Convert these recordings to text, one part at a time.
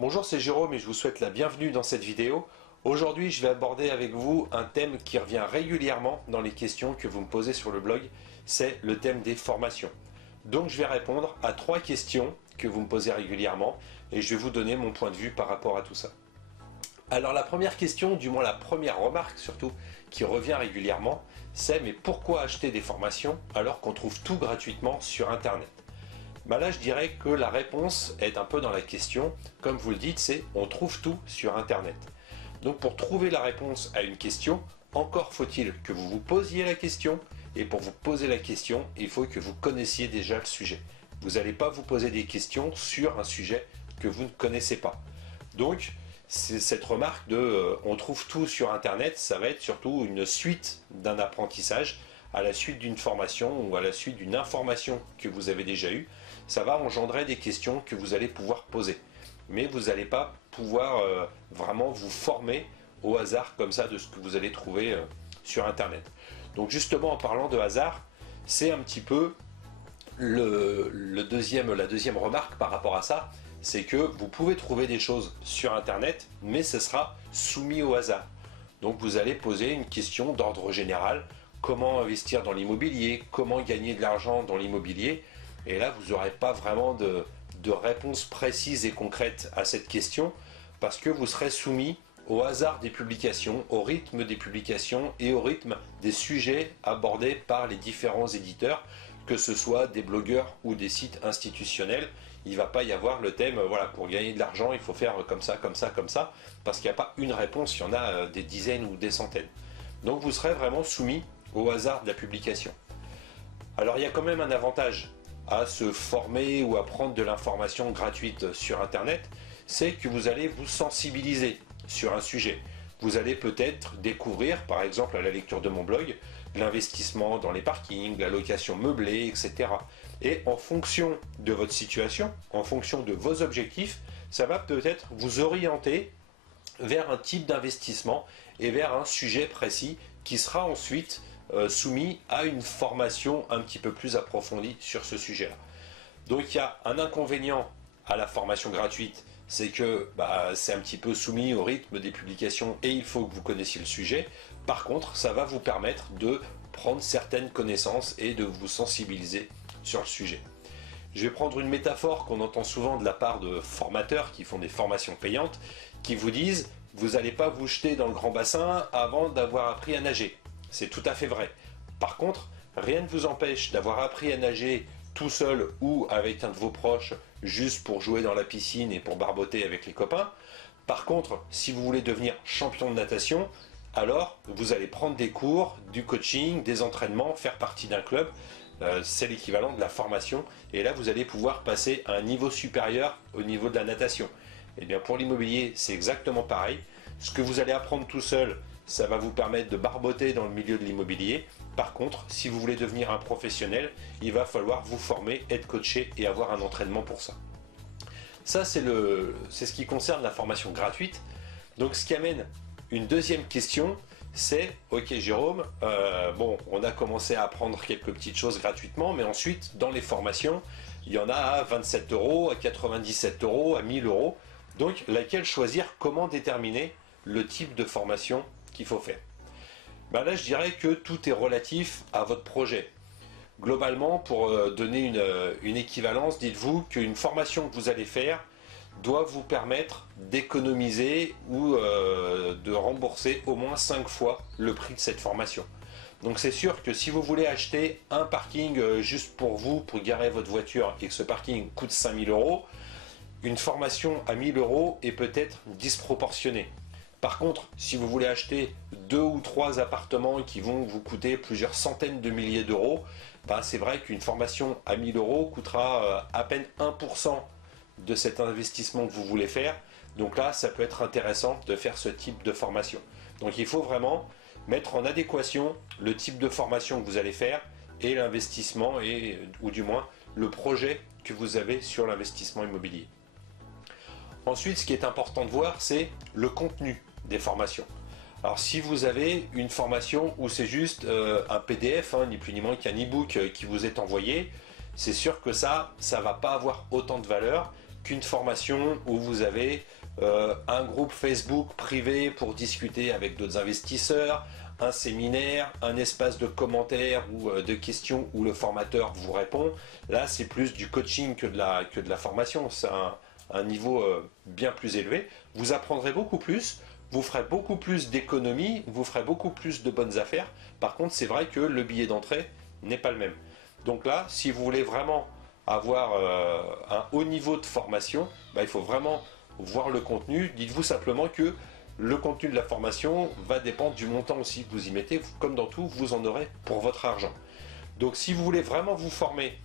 Bonjour, c'est Jérôme et je vous souhaite la bienvenue dans cette vidéo. Aujourd'hui, je vais aborder avec vous un thème qui revient régulièrement dans les questions que vous me posez sur le blog, c'est le thème des formations. Donc je vais répondre à 3 questions que vous me posez régulièrement et je vais vous donner mon point de vue par rapport à tout ça. Alors la première question, du moins la première remarque surtout, qui revient régulièrement, c'est mais pourquoi acheter des formations alors qu'on trouve tout gratuitement sur Internet ? Là je dirais que la réponse est un peu dans la question, comme vous le dites, c'est on trouve tout sur Internet. Donc pour trouver la réponse à une question, encore faut-il que vous vous posiez la question, et pour vous poser la question, il faut que vous connaissiez déjà le sujet. Vous n'allez pas vous poser des questions sur un sujet que vous ne connaissez pas. Donc cette remarque de on trouve tout sur Internet, ça va être surtout une suite d'un apprentissage, à la suite d'une formation ou à la suite d'une information que vous avez déjà eue. Ça va engendrer des questions que vous allez pouvoir poser. Mais vous n'allez pas pouvoir vraiment vous former au hasard comme ça de ce que vous allez trouver sur Internet. Donc justement en parlant de hasard, c'est un petit peu la deuxième remarque par rapport à ça, c'est que vous pouvez trouver des choses sur Internet, mais ce sera soumis au hasard. Donc vous allez poser une question d'ordre général, comment investir dans l'immobilier, comment gagner de l'argent dans l'immobilier, et là vous n'aurez pas vraiment de réponse précise et concrète à cette question, parce que vous serez soumis au hasard des publications, au rythme des publications et au rythme des sujets abordés par les différents éditeurs, que ce soit des blogueurs ou des sites institutionnels. Il ne va pas y avoir le thème, voilà, pour gagner de l'argent, il faut faire comme ça, comme ça, comme ça, parce qu'il n'y a pas une réponse, il y en a des dizaines ou des centaines. Donc vous serez vraiment soumis au hasard de la publication. Alors il y a quand même un avantage à se former ou à prendre de l'information gratuite sur Internet, c'est que vous allez vous sensibiliser sur un sujet. Vous allez peut-être découvrir, par exemple à la lecture de mon blog, l'investissement dans les parkings, la location meublée, etc. Et en fonction de votre situation, en fonction de vos objectifs, ça va peut-être vous orienter vers un type d'investissement et vers un sujet précis qui sera ensuite soumis à une formation un petit peu plus approfondie sur ce sujet-là. Donc il y a un inconvénient à la formation gratuite, c'est que c'est un petit peu soumis au rythme des publications et il faut que vous connaissiez le sujet. Par contre, ça va vous permettre de prendre certaines connaissances et de vous sensibiliser sur le sujet. Je vais prendre une métaphore qu'on entend souvent de la part de formateurs qui font des formations payantes, qui vous disent « vous n'allez pas vous jeter dans le grand bassin avant d'avoir appris à nager ». C'est tout à fait vrai. Par contre, rien ne vous empêche d'avoir appris à nager tout seul ou avec un de vos proches juste pour jouer dans la piscine et pour barboter avec les copains. Par contre, si vous voulez devenir champion de natation, alors vous allez prendre des cours, du coaching, des entraînements, faire partie d'un club. C'est l'équivalent de la formation et là vous allez pouvoir passer à un niveau supérieur au niveau de la natation. Et bien pour l'immobilier, c'est exactement pareil. Ce que vous allez apprendre tout seul, ça va vous permettre de barboter dans le milieu de l'immobilier. Par contre, si vous voulez devenir un professionnel, il va falloir vous former, être coaché et avoir un entraînement pour ça. Ça, c'est ce qui concerne la formation gratuite. Donc, ce qui amène une deuxième question, c'est « Ok Jérôme, on a commencé à apprendre quelques petites choses gratuitement, mais ensuite, dans les formations, il y en a à 27 €, à 97 €, à 1000 €. Donc, laquelle choisir? Comment déterminer le type de formation qu'il faut faire? Là je dirais que tout est relatif à votre projet. Globalement, pour donner une équivalence, dites-vous qu'une formation que vous allez faire doit vous permettre d'économiser ou de rembourser au moins 5 fois le prix de cette formation. Donc c'est sûr que si vous voulez acheter un parking juste pour vous, pour garer votre voiture, et que ce parking coûte 5000 €, une formation à 1000 € est peut-être disproportionnée. Par contre, si vous voulez acheter 2 ou 3 appartements qui vont vous coûter plusieurs centaines de milliers d'euros, c'est vrai qu'une formation à 1000 € coûtera à peine 1% de cet investissement que vous voulez faire. Donc là, ça peut être intéressant de faire ce type de formation. Donc il faut vraiment mettre en adéquation le type de formation que vous allez faire et l'investissement, ou du moins le projet que vous avez sur l'investissement immobilier. Ensuite, ce qui est important de voir, c'est le contenu des formations. Alors si vous avez une formation où c'est juste un PDF, ni plus ni moins qu'un e-book qui vous est envoyé, c'est sûr que ça va pas avoir autant de valeur qu'une formation où vous avez un groupe Facebook privé pour discuter avec d'autres investisseurs, un séminaire, un espace de commentaires ou de questions où le formateur vous répond. Là, c'est plus du coaching que de la formation. C'est un niveau bien plus élevé. Vous apprendrez beaucoup plus, vous ferez beaucoup plus d'économies, vous ferez beaucoup plus de bonnes affaires. Par contre, c'est vrai que le billet d'entrée n'est pas le même. Donc là, si vous voulez vraiment avoir un haut niveau de formation, il faut vraiment voir le contenu. Dites-vous simplement que le contenu de la formation va dépendre du montant aussi que vous y mettez. Comme dans tout, vous en aurez pour votre argent. Donc si vous voulez vraiment vous former,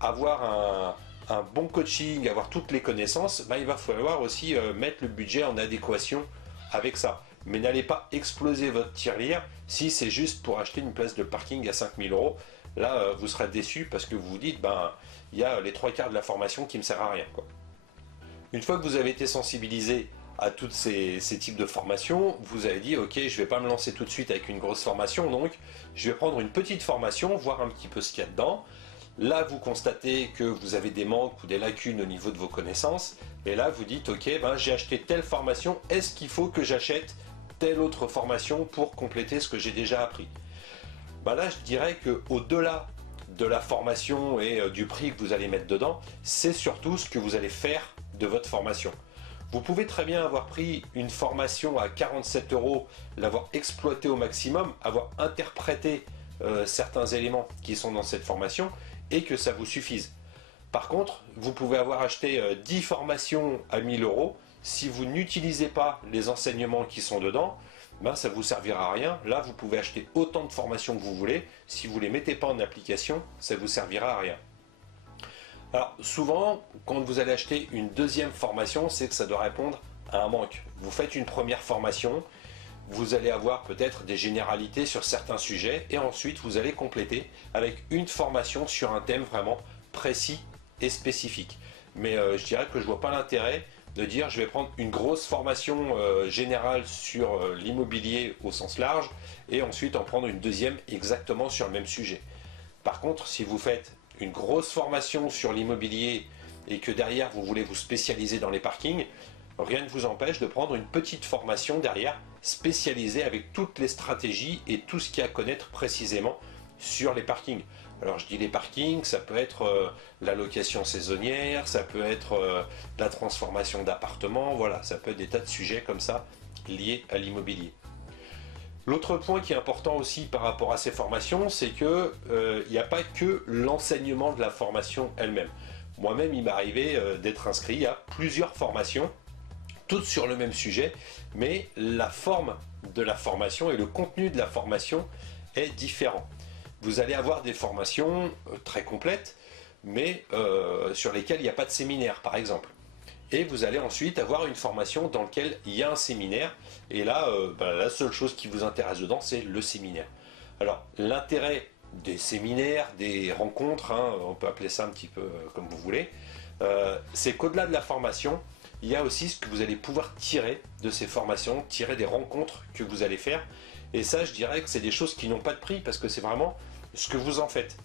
avoir un bon coaching, avoir toutes les connaissances, il va falloir aussi mettre le budget en adéquation avec ça. Mais n'allez pas exploser votre tirelire si c'est juste pour acheter une place de parking à 5000 €. Là, vous serez déçu parce que vous vous dites, il y a les 3/4 de la formation qui ne me sert à rien, quoi. Une fois que vous avez été sensibilisé à tous ces types de formations, vous avez dit, ok, je ne vais pas me lancer tout de suite avec une grosse formation, donc je vais prendre une petite formation, voir un petit peu ce qu'il y a dedans. Là, vous constatez que vous avez des manques ou des lacunes au niveau de vos connaissances, et là, vous dites, ok, j'ai acheté telle formation, est-ce qu'il faut que j'achète telle autre formation pour compléter ce que j'ai déjà appris? Là, je dirais qu'au-delà de la formation et du prix que vous allez mettre dedans, c'est surtout ce que vous allez faire de votre formation. Vous pouvez très bien avoir pris une formation à 47 €, l'avoir exploité au maximum, avoir interprété certains éléments qui sont dans cette formation et que ça vous suffise. Par contre, vous pouvez avoir acheté 10 formations à 1000 €. Si vous n'utilisez pas les enseignements qui sont dedans, ça ne vous servira à rien. Là, vous pouvez acheter autant de formations que vous voulez. Si vous ne les mettez pas en application, ça ne vous servira à rien. Alors, souvent, quand vous allez acheter une deuxième formation, c'est que ça doit répondre à un manque. Vous faites une première formation, vous allez avoir peut-être des généralités sur certains sujets, et ensuite, vous allez compléter avec une formation sur un thème vraiment précis et spécifique. Mais je dirais que je ne vois pas l'intérêt de dire je vais prendre une grosse formation générale sur l'immobilier au sens large et ensuite en prendre une deuxième exactement sur le même sujet. Par contre, si vous faites une grosse formation sur l'immobilier et que derrière vous voulez vous spécialiser dans les parkings, rien ne vous empêche de prendre une petite formation derrière spécialisée avec toutes les stratégies et tout ce qu'il y a à connaître précisément sur les parkings. Alors je dis les parkings, ça peut être la location saisonnière, ça peut être la transformation d'appartements, voilà, ça peut être des tas de sujets comme ça liés à l'immobilier. L'autre point qui est important aussi par rapport à ces formations, c'est que il n'y a pas que l'enseignement de la formation elle-même. Moi-même, il m'est arrivé d'être inscrit à plusieurs formations, toutes sur le même sujet, mais la forme de la formation et le contenu de la formation est différent. Vous allez avoir des formations très complètes, mais sur lesquelles il n'y a pas de séminaire, par exemple. Et vous allez ensuite avoir une formation dans laquelle il y a un séminaire, et là, la seule chose qui vous intéresse dedans, c'est le séminaire. Alors, l'intérêt des séminaires, des rencontres, on peut appeler ça un petit peu comme vous voulez, c'est qu'au-delà de la formation, il y a aussi ce que vous allez pouvoir tirer de ces formations, tirer des rencontres que vous allez faire. Et ça, je dirais que c'est des choses qui n'ont pas de prix, parce que c'est vraiment ce que vous en faites.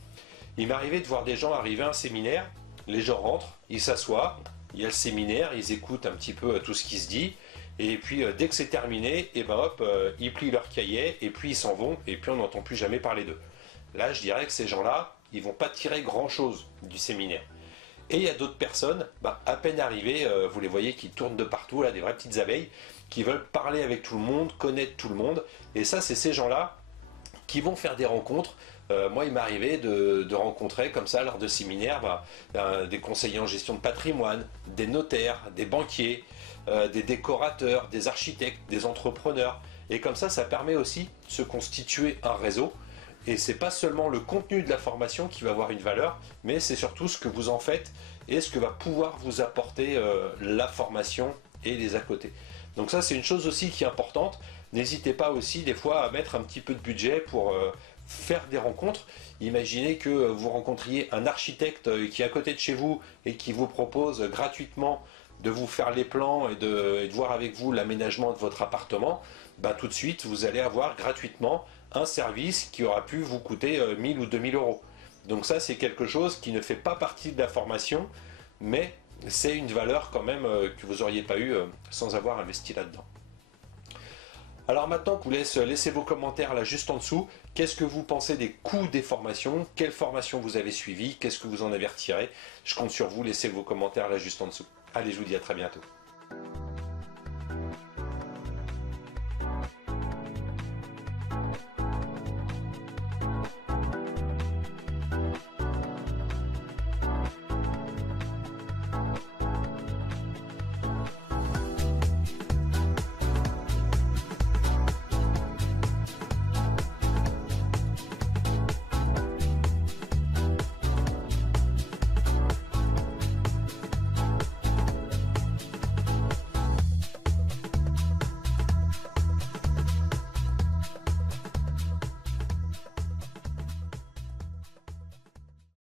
Il m'est arrivé de voir des gens arriver à un séminaire, les gens rentrent, ils s'assoient, il y a le séminaire, ils écoutent un petit peu tout ce qui se dit, et puis dès que c'est terminé, et hop, ils plient leur cahier, et puis ils s'en vont, et puis on n'entend plus jamais parler d'eux. Là, je dirais que ces gens-là, ils vont pas tirer grand-chose du séminaire. Et il y a d'autres personnes, à peine arrivées, vous les voyez qui tournent de partout, là, des vraies petites abeilles, qui veulent parler avec tout le monde, connaître tout le monde, et ça, c'est ces gens-là qui vont faire des rencontres. Moi, il m'est arrivé de rencontrer comme ça lors de séminaires des conseillers en gestion de patrimoine, des notaires, des banquiers, des décorateurs, des architectes, des entrepreneurs. Et comme ça permet aussi de se constituer un réseau. Et c'est pas seulement le contenu de la formation qui va avoir une valeur, mais c'est surtout ce que vous en faites et ce que va pouvoir vous apporter la formation et les à côté. Donc ça, c'est une chose aussi qui est importante. N'hésitez pas aussi des fois à mettre un petit peu de budget pour faire des rencontres. Imaginez que vous rencontriez un architecte qui est à côté de chez vous et qui vous propose gratuitement de vous faire les plans et de voir avec vous l'aménagement de votre appartement. Tout de suite, vous allez avoir gratuitement un service qui aura pu vous coûter 1000 ou 2000 €. Donc ça, c'est quelque chose qui ne fait pas partie de la formation, mais c'est une valeur quand même que vous n'auriez pas eu sans avoir investi là-dedans. Alors maintenant, je vous laisse laisser vos commentaires là juste en dessous. Qu'est-ce que vous pensez des coûts des formations? Quelles formations vous avez suivies? Qu'est-ce que vous en avez retiré? Je compte sur vous, laissez vos commentaires là juste en dessous. Allez, je vous dis à très bientôt.